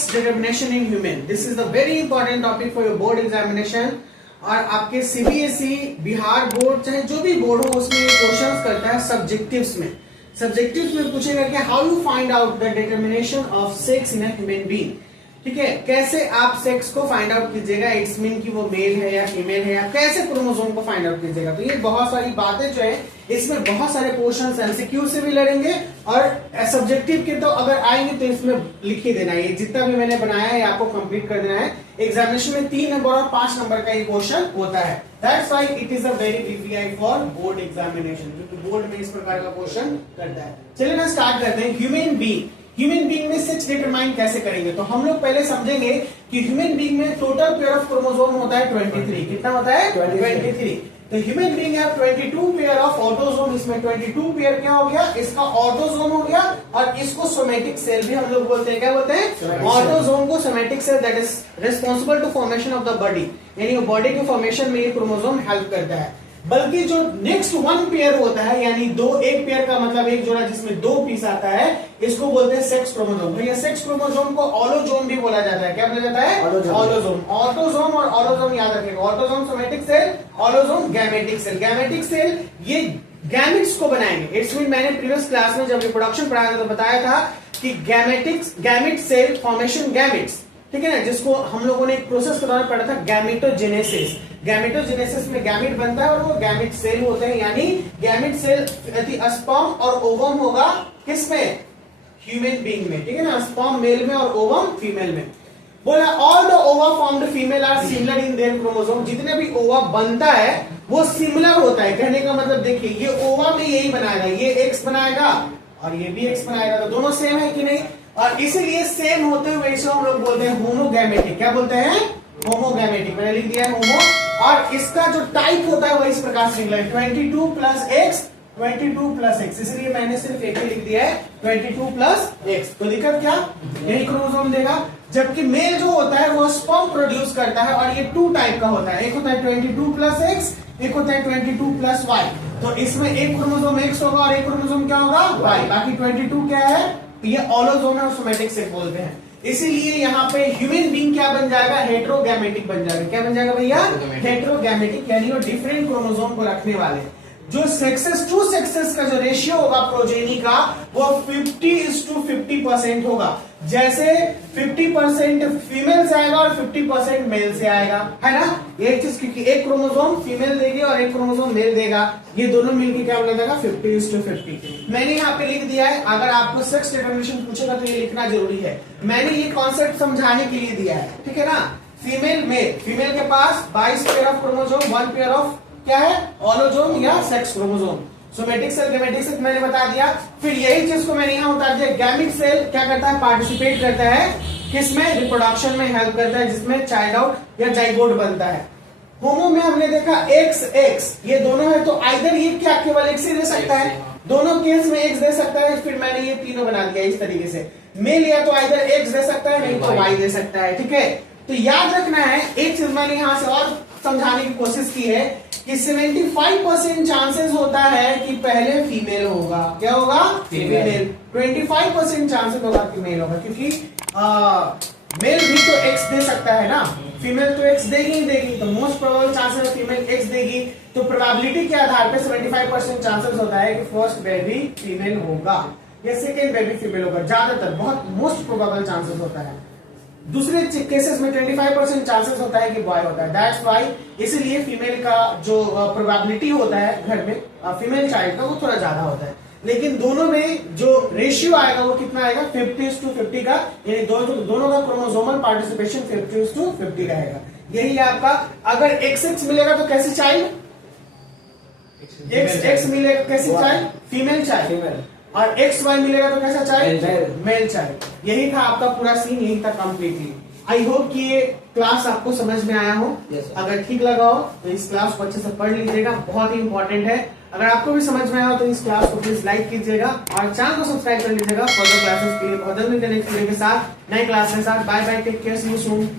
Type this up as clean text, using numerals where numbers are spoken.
Sex determination in human, this is the very important topic for your board examination. और आपके CBSE, Bihar board, चाहे जो भी board हो, उसमें क्वेश्चंस करता है सब्जेक्टिव्स में। सब्जेक्टिव्स में पूछेगा कि how you find out the determination of sex in a human being. ठीक है, कैसे आप सेक्स को फाइंड आउट कीजिएगा, इट्स मीन कि वो मेल है या फीमेल है, या कैसे क्रोमोसोम को फाइंड आउट कीजिएगा। तो ये बहुत सारी बातें जो है, इसमें बहुत सारे क्वेश्चंस एमसीक्यू से भी लड़ेंगे और सब्जेक्टिव के तो अगर आएंगे तो इसमें लिख ही देना है। जितना भी मैंने बनाया है आपको कंप्लीट कर देना है। एग्जामिनेशन में 3 नंबर और 5 नंबर का ये क्वेश्चन होता है। That's why it is a very PPI for board examination, क्योंकि बोर्ड में इस प्रकार का क्वेश्चन करता है। चलिए ना स्टार्ट करते हैं। ह्यूमन बीइंग में सेक्स डिटरमाइन कैसे करेंगे, तो हम लोग पहले समझेंगे कि ह्यूमन बीइंग में टोटल पेयर ऑफ क्रोमोसोम होता है 23। कितना होता है? 23। तो ह्यूमन बीइंग है 22 पेयर ऑफ ऑटोसोम। इसमें 22 पेयर क्या हो गया? इसका ऑटोसोम हो गया। और इसको सोमेटिक सेल भी हम लोग बोलते हैं। क्या बोलते हैं? ऑटोसोम को somatic cell, that is responsible to formation of the body, यानी बॉडी के फॉर्मेशन में ये क्रोमोसोम हेल्प करता है। बल्कि जो नेक्स्ट 1 पेयर होता है, यानी एक पेयर का मतलब एक जोड़ा जिसमें 2 पीस आता है, इसको बोलते हैं सेक्स क्रोमोसोम। तो ये सेक्स क्रोमोसोम को ऑलोजोम भी बोला जाता है। क्या बोला जाता है? ऑलोजोम। ऑटोसोम और ऑलोजोम याद रखिएगा। Autosome somatic cell, allosome gametic cell. Gametic cell ये गैमेट्स को बनाएंगे। इट्स मीन मैंने प्रीवियस क्लास में जब रिप्रोडक्शन पढ़ाया था तो बताया था कि गैमेट सेल फॉर्मेशन गैमेट्स, ठीक है ना, जिसको हम लोगों ने एक प्रोसेस के दौरान पढ़ा था, गैमेटोजेनेसिस। गैमेटोजेनेसिस में गैमेट बनता है और वो गैमेट सेल होते हैं, यानी गैमेट सेल स्पर्म और ओवम होगा किसमें? ह्यूमन बीइंग में। ठीक है ना, स्पर्म मेल में और ओवम फीमेल में। बोला all the ova formed female are similar in their chromosome. जितने भी ओवा बनता है वो सिमिलर होता है। कहने का मतलब देखिए, ये ओवा में यही बनाएगा, ये एक्स बनाएगा और ये भी एक्स बनाएगा, तो दोनों सेम है कि नहीं? और इसीलिए सेम होते हुए इसे हम लोग बोलते हैं होमोगैमेटिक। क्या बोलते हैं? होमोगैमेटिक। मैंने लिख दिया है होमो। और इसका जो टाइप होता है वो इस प्रकार से निकला है 22 प्लस एक्स, 22 प्लस एक्स। इसलिए मैंने सिर्फ एक ही लिख दिया है 22 प्लस एक्स। तो दिक्कत क्या? यही क्रोमोसोम देगा। जबकि मेल जो होता है वो स्पर्म प्रोड्यूस करता है और ये 2 टाइप का होता है। एक होता है 22 प्लस एक्स, एक होता है 22 प्लस वाई। तो इसमें एक क्रोमोसोम एक्स होगा और एक क्रोमोसोम क्या होगा? वाई। बाकी 22 क्या है? ये ऑलोसोम है और सोमेटिक सेल बोलते हैं। इसीलिए यहाँ पे ह्यूमन बीइंग क्या बन जाएगा? हेटेरोगैमेटिक बन जाएगा। क्या बन जाएगा भैया? हेटेरोगैमेटिक, यानी वो डिफरेंट क्रोमोसोम को रखने वाले। जो सेक्सेस, टू सेक्सेस का जो रेशियो होगा प्रोजेनी का, वो 50:50% होगा। जैसे 50% फीमेल से आएगा और 50% मेल से आएगा, है ना? एक चीज, क्योंकि एक क्रोमोसोम फीमेल देगी और एक क्रोमोसोम मेल देगा, ये दोनों मिलकर क्या बना जाएगा? 50:50। मैंने यहाँ पे लिख दिया है। अगर आपको सेक्स डिटर्मिनेशन पूछेगा तो ये लिखना जरूरी है। मैंने ये कॉन्सेप्ट समझाने के लिए दिया है, ठीक है ना? फीमेल मेल, फीमेल के पास 22 pair of chromosome, 1 pair of क्या है? ऑलोजोम या sex chromosome. Somatic cell, gametic cell मैंने बता दिया। फिर यही चीज को मैंने यहाँ उतार दिया। गैमेट सेल क्या करता है? पार्टिसिपेट करता है किसमें? रिप्रोडक्शन में हेल्प करता है, जिसमें चाइल्ड आउट या जाइगोट बनता है। होमो में हमने देखा एक्स एक्स, ये दोनों है, तो आइदर ये क्या केवल एक्स ही दे सकता है, दोनों केस में एक्स दे सकता है। फिर मैंने ये तीनों बना दिया इस तरीके से। मेल या तो आइदर एक्स दे सकता है, नहीं तो वाई दे सकता है। ठीक है, तो याद रखना है एक चीज मैंने यहां से और समझाने की कोशिश की है कि 75% चांसेस होता है कि पहले फीमेल होगा। क्या होगा? फीमेल। 25% चांसेस होगा कि मेल होगा, क्योंकि मेल भी तो एक्स दे सकता है ना, फीमेल तो एक्स देगी ही देगी। तो most probable chances female x देगी। तो प्रोबेबिलिटी के आधार पे 75% चांसेस होता है कि फर्स्ट बेबी फीमेल होगा या सेकेंड बेबी फीमेल होगा। ज्यादातर, बहुत मोस्ट प्रोबेबल चांसेस होता है। दूसरे केसेस में 25% चांसेस होता है कि बॉय होता है। दैट्स व्हाई, इसीलिए फीमेल का जो प्रोबेबिलिटी होता है घर में फीमेल चाइल्ड का, वो थोड़ा ज्यादा होता है। लेकिन दोनों में जो रेशियो आएगा वो कितना आएगा? 50:50 का, यानी दोनों का क्रोमोसोमल पार्टिसिपेशन 50:50 रहेगा। यही आपका, अगर XX मिलेगा तो कैसी चाइल्ड? एक्स मिलेगा कैसी चाइल्ड? Female child. और XY मिलेगा तो कैसा चाइल्ड? Male child. यही था आपका पूरा सीन, यही था कंप्लीटली। आई होप कि ये क्लास आपको समझ में आया हो। अगर ठीक लगा हो तो इस क्लास को अच्छे से पढ़ लीजिएगा, बहुत ही इंपॉर्टेंट है। अगर आपको भी समझ में आया हो तो इस क्लास को प्लीज लाइक कीजिएगा और चैनल को सब्सक्राइब कर लीजिएगा फर्दर क्लासेस के लिए। बहुत जल्द मिलते हैं नेक्स्ट वीडियो के साथ, नए क्लास के साथ। Bye bye, take care, see you soon.